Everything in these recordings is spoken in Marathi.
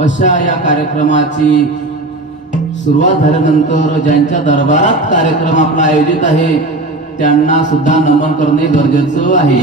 अशा या कार्यक्रमाची सुरुवात झाल्यानंतर ज्यांच्या दरबारात कार्यक्रम आपला आयोजित आहे त्यांना सुद्धा नमन करणे गरजेचं आहे.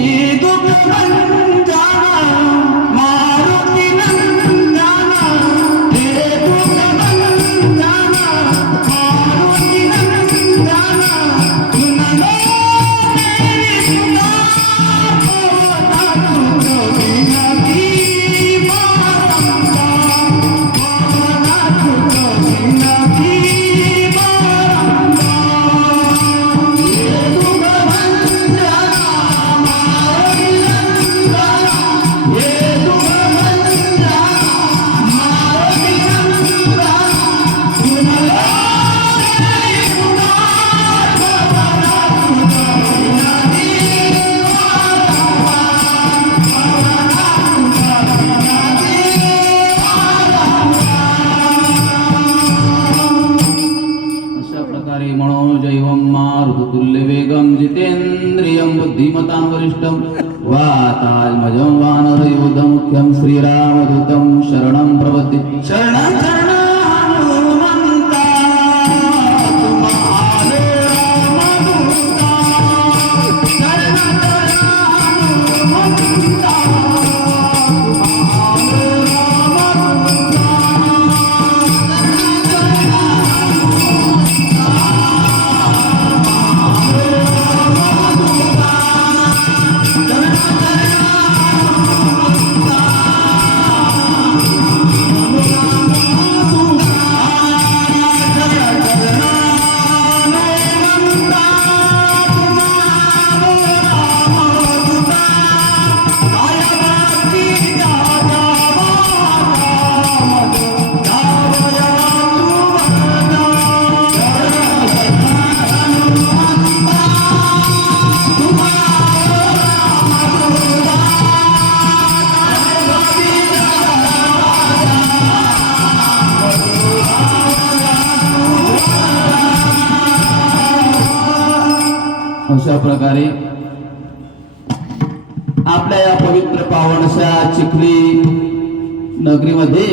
चिखली नगरीमध्ये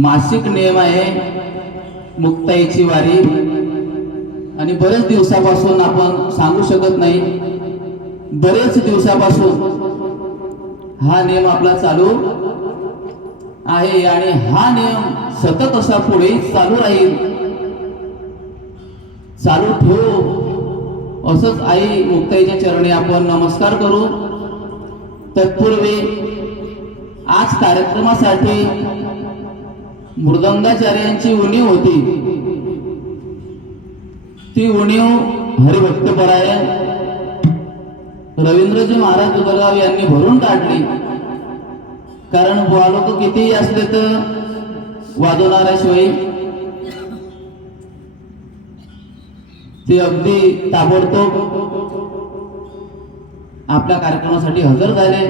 मासिक नियम आहे मुक्ताईची वारी. आणि बरेच दिवसापासून आपण सांगू शकत नाही बरेच दिवसापासून हा नियम आपला चालू आहे आणि हा नियम सतत असा पुढे चालू राहील. चालू ठेवू. असंच आई मुक्ताईच्या चरणी आपण नमस्कार करू. तत्पूर्वी आज कार्यक्रमासाठी मृदंगाचार्यांची उणीव होती. ती उणीव हरिभक्तपराय रवींद्रजी महाराज उदरगाव यांनी भरून काढली. कारण बुवा लोक कितीही असले तर वाजवणाऱ्याशिवाय ते अगदी ताबडतोब आपल्या कार्यक्रमासाठी हजर झाले.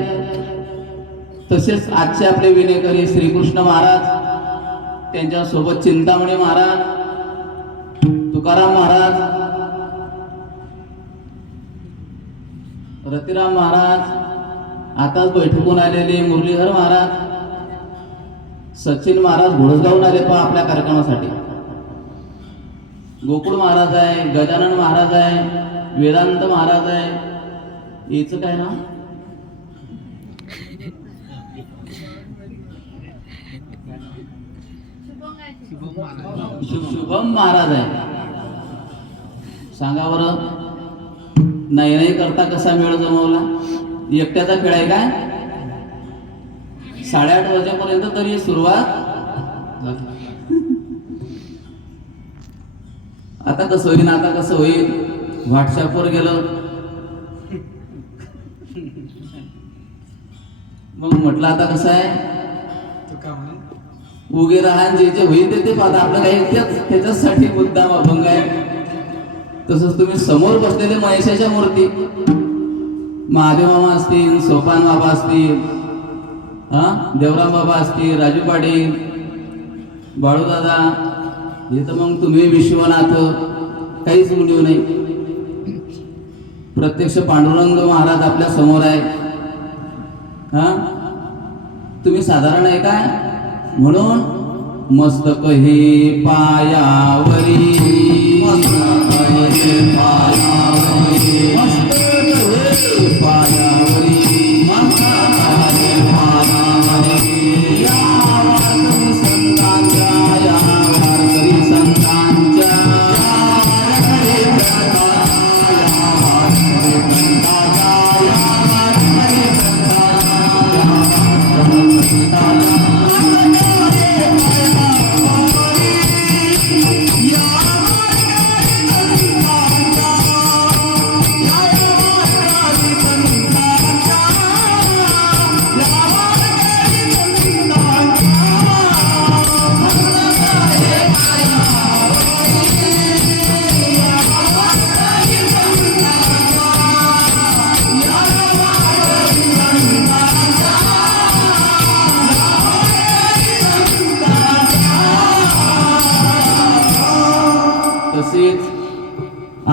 तसेच आजचे आपले विनेकरी श्रीकृष्ण महाराज त्यांच्यासोबत चिंतामणी महाराज तुकाराम महाराज रतिराम महाराज आताच बैठकून आलेले मुरलीधर महाराज सचिन महाराज घोडसगावून आले पण आपल्या कार्यक्रमासाठी. गोकुळ महाराज आहे गजानन महाराज आहे वेदांत महाराज आहे याचं काय ना शुभम महाराज आहे. सांगा बरं नाही नाही करता कसा मेळ जमवला? एकट्याचा खेळ आहे काय? साडेआठ वाजेपर्यंत तरी सुरुवात? आता कसं होईल आता कसं होईल व्हॉट्सअपवर गेलं मग म्हटलं आता कसं आहे? उगे राहा आणि जे जे होईल ते पाहता. आपलं काही त्याच्यासाठी मुद्दाम अभंग आहे. तसंच तुम्ही समोर बसलेले महेशाच्या मूर्ती. महादेव मामा असतील सोपान बाबा असतील हा? देवराम बाबा असतील राजू पाटील बाळूदादा हे तर मग तुम्ही विश्वनाथ. काहीच उणीव नाही. प्रत्यक्ष पांडुरंग महाराज आपल्यासमोर आहे. हा? तुम्ही साधारण आहे काय? म्हणून मस्तक हे पायावरी.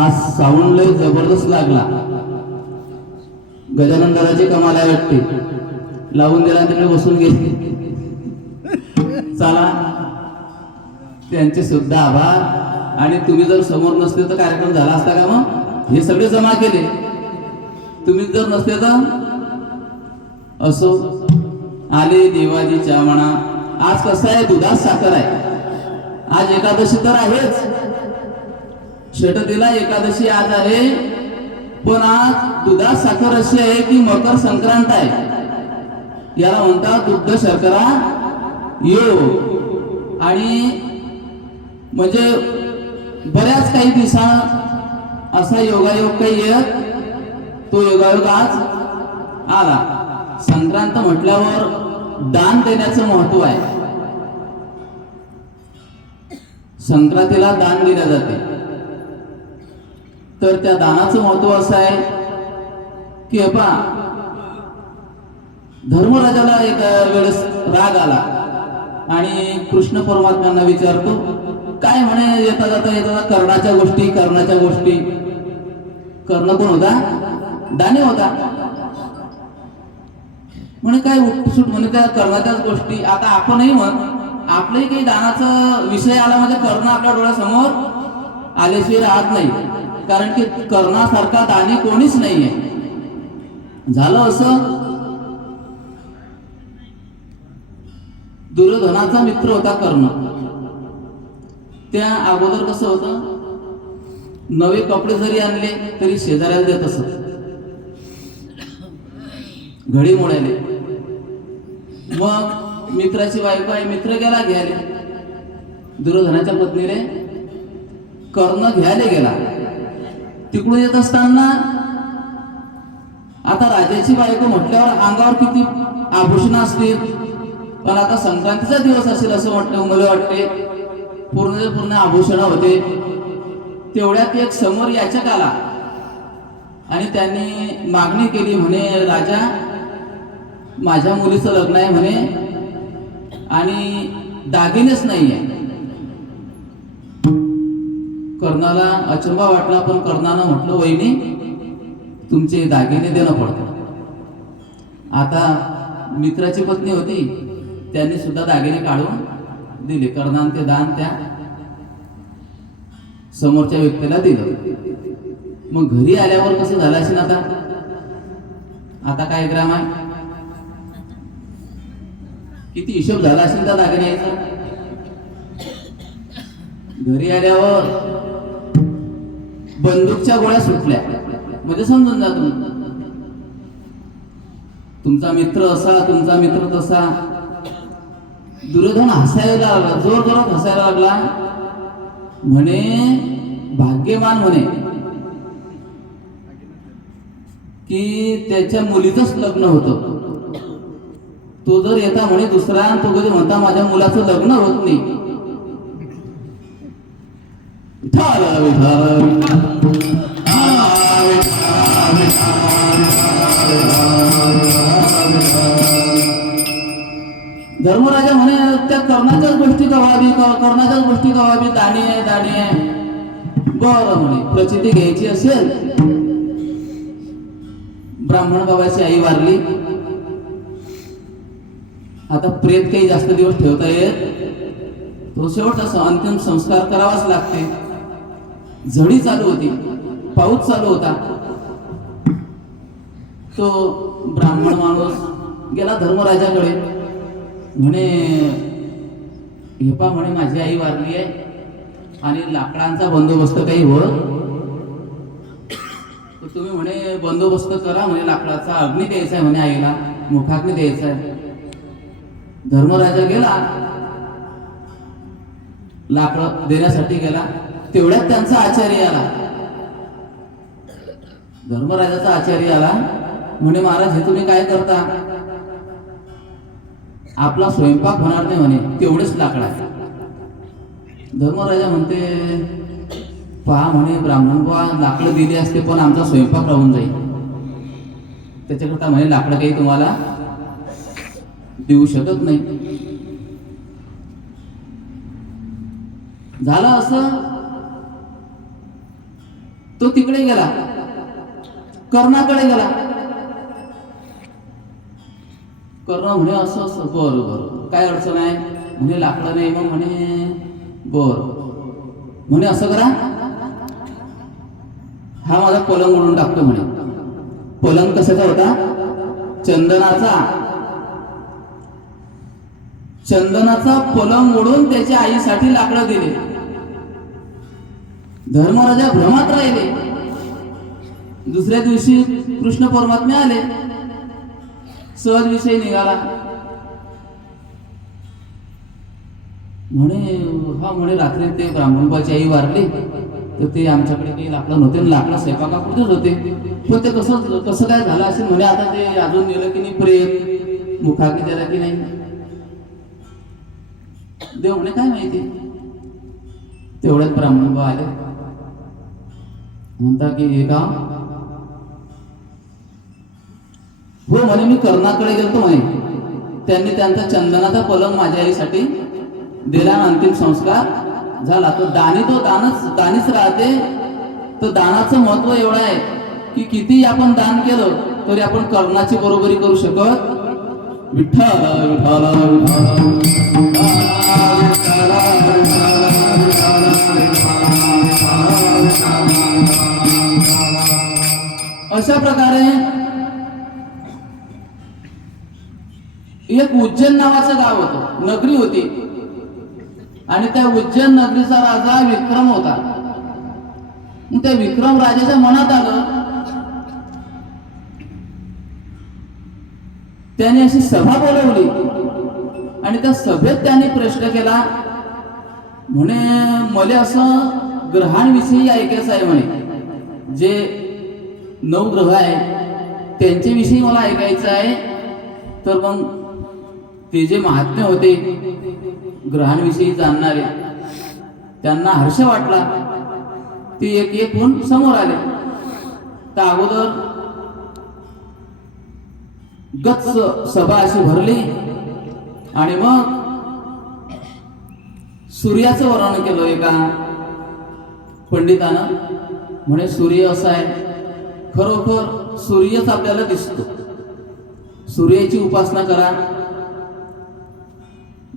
आज साऊंड लय जबरदस्त लागला. गजानन दादाची कमाल आहे वाटते. लावून दिला तिकडे बसून घेतली चला. त्यांचे सुद्धा आभार. आणि तुम्ही जर समोर नसते तर कार्यक्रम झाला असता का मग? हे सगळे जमा केले. तुम्ही जर नसते तर? असो. आले देवाजीच्या म्हणा आज कसं आहे? दुधात साखर आहे. आज एकादशी तर आहेच. षटतीला एकादशी आज आहे. पण आज दुधात साखर अशी आहे की मकर संक्रांत आहे. याला म्हणतात दुग्ध शर्करा योग. आणि म्हणजे बऱ्याच काही दिवसा असा योगायोग काही येत तो योगायोग आज आला. संक्रांत म्हटल्यावर दान देण्याचं महत्त्व आहे. संक्रांतीला दान दिले जाते. तर त्या दानाचं महत्त्व असं आहे की बा धर्मराजाला एक वेळेस राग आला. आणि कृष्ण परमात्म्यांना विचारतो काय म्हणे येता जाता येता कर्णाच्या गोष्टी कर्णाच्या गोष्टी? कर्ण कोण होता? दाने होता. म्हणे काय उठसूट म्हणे त्या कर्णाच्याच गोष्टी. आता आपणही म्हण आपलंही काही दानाचा विषय आला म्हणजे कर्ण आपल्या डोळ्यासमोर आल्याशिवाय राहत नाही. कारण की कर्णासारखा दानी कोणीच नाहीये. झालं असं? दुर्योधनाचा मित्र होता कर्ण. त्या अगोदर कसं होतं? नवे कपडे जरी आणले तरी शेजाऱ्याला देत असत. घडी मोडायले. मग मित्राची बायको आहे मित्र गेला घ्यायला. दुर्योधनाच्या पत्नीने कर्ण घ्यायला गेला. तिकडून येत असताना आता राजाची बायको म्हटल्यावर अंगावर किती आभूषण असतील? पण आता संक्रांतीचा दिवस असेल असं म्हटलं मला वाटते पूर्ण पूर्ण आभूषण होते. तेवढ्यात एक समोर याचक आला. आणि त्यांनी मागणी केली म्हणे राजा माझ्या मुलीचं लग्न आहे म्हणे आणि दागिनेच नाही आहे कर्णाला अचंबा वाटला पण कर्णानं म्हटलं वहिनी तुमचे दागिने देणं पडतं. आता मित्राची पत्नी होती त्यांनी सुद्धा दागिने काढून दिले. कर्णान ते दान त्या समोरच्या व्यक्तीला दिलं. मग घरी आल्यावर कसं झालं असेल आता? आता काय ग्राम आहे? किती हिशोब झाला असेल त्या दागिन्याचा? घरी आल्यावर बंदूकच्या गोळ्या सुटल्या. म्हणजे समजून जा तुम्ही. तुमचा मित्र असा तुमचा मित्र तसा. दुर्योधन हसायला लागला जोर जोरात हसायला लागला. म्हणे भाग्यवान म्हणे की त्याच्या मुलीचंच लग्न होतं. तो जर येता म्हणे दुसरा आणि तो कधी म्हणता माझ्या मुलाचं लग्न होत नाही. धर्मराजा म्हणे त्या कर्णाच्याच गोष्टी कवावी कर्णाच्याच गोष्टी कवावी दाणी आहे दाणी आहे. बरं म्हणे प्रचिती घ्यायची असेल. ब्राह्मण बाबाची आई वारली. आता प्रेत काही जास्त दिवस ठेवता येत. तो शेवटचा अंतिम संस्कार करावाच लागते. झडी चालू होती. पाऊस चालू होता. तो ब्राह्मण माणूस गेला धर्मराजाकडे. म्हणे हे पा म्हणे माझी आई वारली आहे आणि लाकडांचा बंदोबस्त काही हो तुम्ही म्हणे बंदोबस्त करा म्हणे लाकडाचा अग्नी द्यायचा आहे म्हणे आईला मुखाग्नी द्यायचा आहे. धर्मराजा गेला. लाकड देण्यासाठी गेला. तेवढ्यात त्यांचा आचार्य आला. धर्मराजाचा आचार्य आला. म्हणे महाराज हे तुम्ही काय करता? आपला स्वयंपाक होणार नाही म्हणे. तेवढेच लाकड आहे धर्मराजा म्हणते पहा म्हणे ब्राह्मण बुवा लाकडं दिली असते पण आमचा स्वयंपाक राहून जाईल. त्याच्याकरता म्हणे लाकडं काही तुम्हाला देऊ शकत नाही. झालं असं. तो तिकडे गेला. कर्णाकडे गेला. कर्ण म्हणे असं असं. बरं बरं. काय अडचण आहे? म्हणे लाकडं नाही. मग म्हणे बर. म्हणे असं करा. हा माझा पलंग उडून टाकतो म्हणे. पलंग कशाचा होता? चंदनाचा. चंदनाचा पलंग ओढून त्याच्या आईसाठी लाकडं दिले. धर्मराजा भ्रमात राहिले. दुसऱ्या दिवशी कृष्ण परमात्मे आले. सहज विषय निघाला. म्हणे हा म्हणे रात्री ते ब्राह्मणबाची आई वारली. तर ते आमच्याकडे काही लाकडं नव्हते लाकडं स्वयंपाकापुरतेच होते. पण ते कसं कसं काय झालं असेल म्हणे आता ते अजून नेलं की नाही प्रेम मुखाकी त्याला की नाही? देव म्हणे काय माहिती? तेवढ्यात ब्राह्मण आले. म्हणता की हे का? हो म्हणे मी कर्णाकडे गेलतो म्हणे. त्यांनी त्यांचा चंदनाचा पलंग माझ्या आईसाठी दिला अंतिम संस्कार झाला. तो दानी तो दानच दानीच राहते. तर दानाचं महत्त्व एवढं आहे की किती आपण दान केलं तरी आपण कर्णाची बरोबरी करू शकत विठ्ठल विठ्ठल. अशा प्रकारे एक उज्जैन नावाचं गाव होतं. नगरी होती. आणि त्या उज्जैन नगरीचा राजा विक्रम होता. त्या विक्रम राजाच्या मनात आलं त्याने अशी सभा बोलवली. आणि त्या सभेत त्याने प्रश्न केला म्हणे मला असं ग्रहांविषयी ऐकायचं आहे म्हणे. जे नऊ ग्रह आहे त्यांच्याविषयी मला ऐकायचं आहे. तर मग ते जे महात्मे होते ग्रहांविषयी जाणणारे त्यांना हर्ष वाटला. ते एक एक होऊन समोर आले. तर अगोदर गच्च सभा अशी भरली. आणि मग सूर्याचं वर्णन केलं एका पंडितानं. म्हणे सूर्य असा आहे. खरोखर सूर्यच आपल्याला दिसतो. सूर्याची उपासना करा.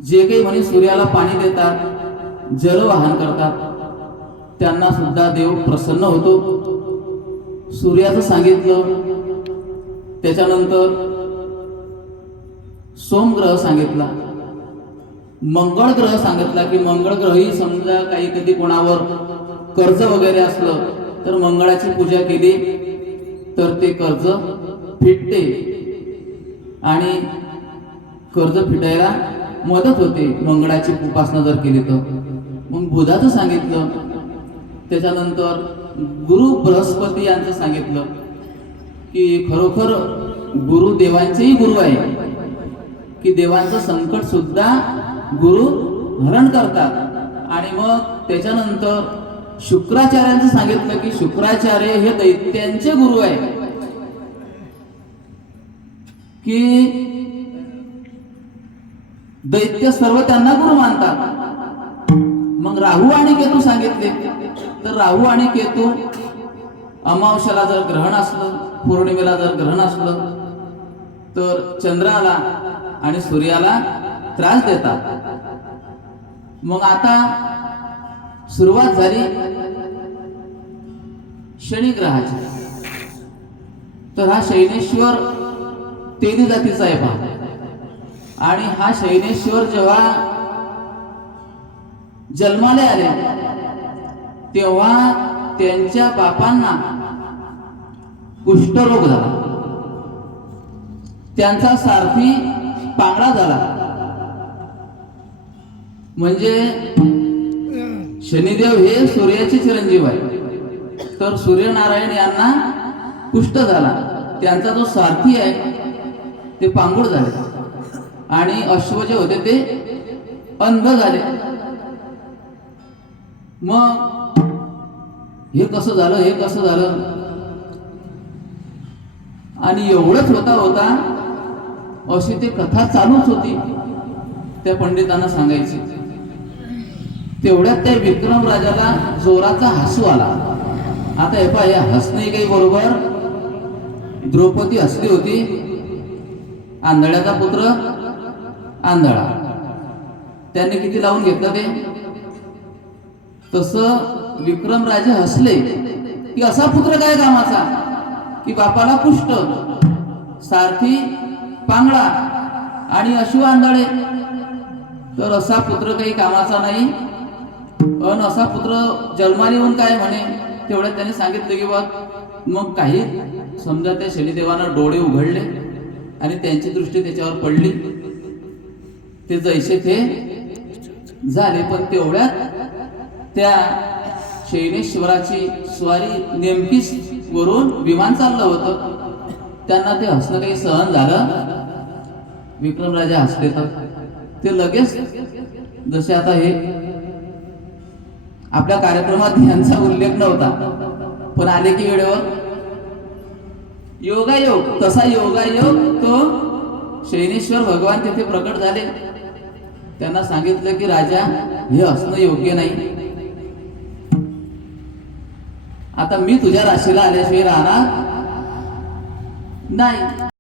जे काही म्हणे सूर्याला पाणी देतात जल वाहन करतात त्यांना सुद्धा देव प्रसन्न होतो. सूर्याचं सांगितलं त्याच्यानंतर सोमग्रह सांगितला. मंगळ ग्रह सांगितला की मंगळ ग्रहही समजा काही कधी कोणावर कर्ज वगैरे असलं तर मंगळाची पूजा केली. तर ते कर्ज फिटते. आणि कर्ज फिटायला मदत होते. मंगळाची उपासना जर केली तर. मग बुधाचं सांगितलं. त्याच्यानंतर गुरु बृहस्पती यांचं सांगितलं की खरोखर गुरुदेवांचेही गुरु आहे. की देवांचं संकट सुद्धा गुरु हरण करतात. आणि मग त्याच्यानंतर शुक्राचार्यांचं सांगितलं की शुक्राचार्य हे दैत्यांचे गुरु आहे. की दैत्य सर्व त्यांना गुरु मानतात. मग राहू आणि केतू सांगितले. तर राहू आणि केतू अमावश्याला जर ग्रहण असलं पौर्णिमेला जर ग्रहण असलं तर चंद्राला आणि सूर्याला त्रास देतात. मग आता सुरुवात झाली शनिग्रहाची. तर हा शैनेश्वर तेली जातीचा आहे पहा. आणि हा शैनेश्वर जेव्हा जन्माला आले तेव्हा त्यांच्या बापांना कुष्ठरोग झाला. त्यांचा सारथी पांगळा झाला. म्हणजे शनिदेव हे सूर्याचे चिरंजीव आहे. तर सूर्यनारायण यांना कुष्ठ झाला. त्यांचा जो सारथी आहे ते पांगुळ झाले. आणि अश्व जे होते ते अंध झाले. मग हे कसं झालं हे कसं झालं? आणि एवढंच होता होता अशी ते कथा चालूच होती. त्या पंडितांना सांगायची. तेवढ्यात त्या विक्रम राजाला जोराचा हसू आला. आता हे पाय हसणे काही बरोबर? द्रौपदी हसली होती. आंधळ्याचा पुत्र आंधळा. त्याने किती लावून घेतलं ते? तस विक्रम राजे हसले. की असा पुत्र काय कामाचा? की बापाला पुष्ट सारथी पांगळा आणि अश्व आंधळे. तर असा पुत्र काही कामाचा नाही. अन असा पुत्र जन्माने म्हणून काय म्हणे तेवढ्यात त्याने सांगितलं की बा मग काही समजा त्या शनिदेवानं डोळे उघडले आणि त्यांची दृष्टी त्याच्यावर पडली. ते जैसे ते झाले पण तेवढ्यात त्या शैनेश्वराची स्वारी नेमकीच वरून विमान चाललं होतं. त्यांना ते हसणं काही सहन झालं. विक्रमराजे हसले तर ते लगेच जसे आता हे आपल्या कार्यक्रमात यांचा उल्लेख नव्हता. पण आले की वेळेवर? योगायोग. तसा योगायोग? तो शैनेश्वर भगवान तिथे प्रकट झाले. त्यांना सांगितलं की राजा हे असणं योग्य नाही. आता मी तुझ्या राशीला आल्याशिवाय राहणार नाही.